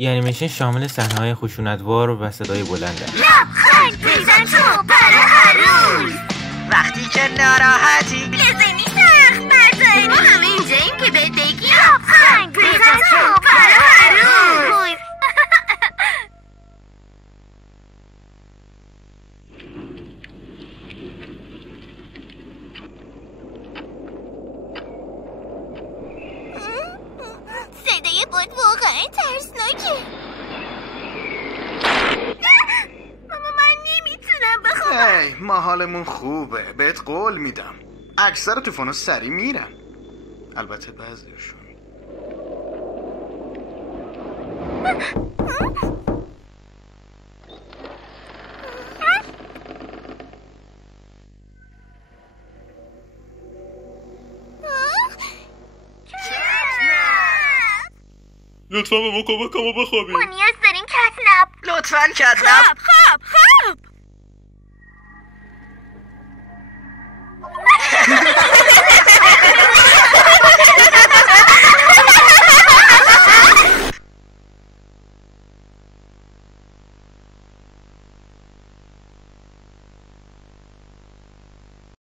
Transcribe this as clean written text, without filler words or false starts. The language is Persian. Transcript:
این انیمیشن شامل صحنه‌های خشونت‌بار و صدای بلند است. لبخند بزن تو برای هر روز. وقتی که ناراحتی لزنی سخت برده. ما همه اینجاییم که بهت بگیم لبخند بزن تو برای هر روز. صدای باد واقعا ترسناکه. ماما من نمیتونم بخوابم. هی ما حالمون خوبه، بهت قول میدم اکثر طوفان‌ها سری میرن، البته بعضیشون. لطفا به ما کمک کنم بخوابیم. ما نیاز داریم کتنب. لطفاً کتنب. خواب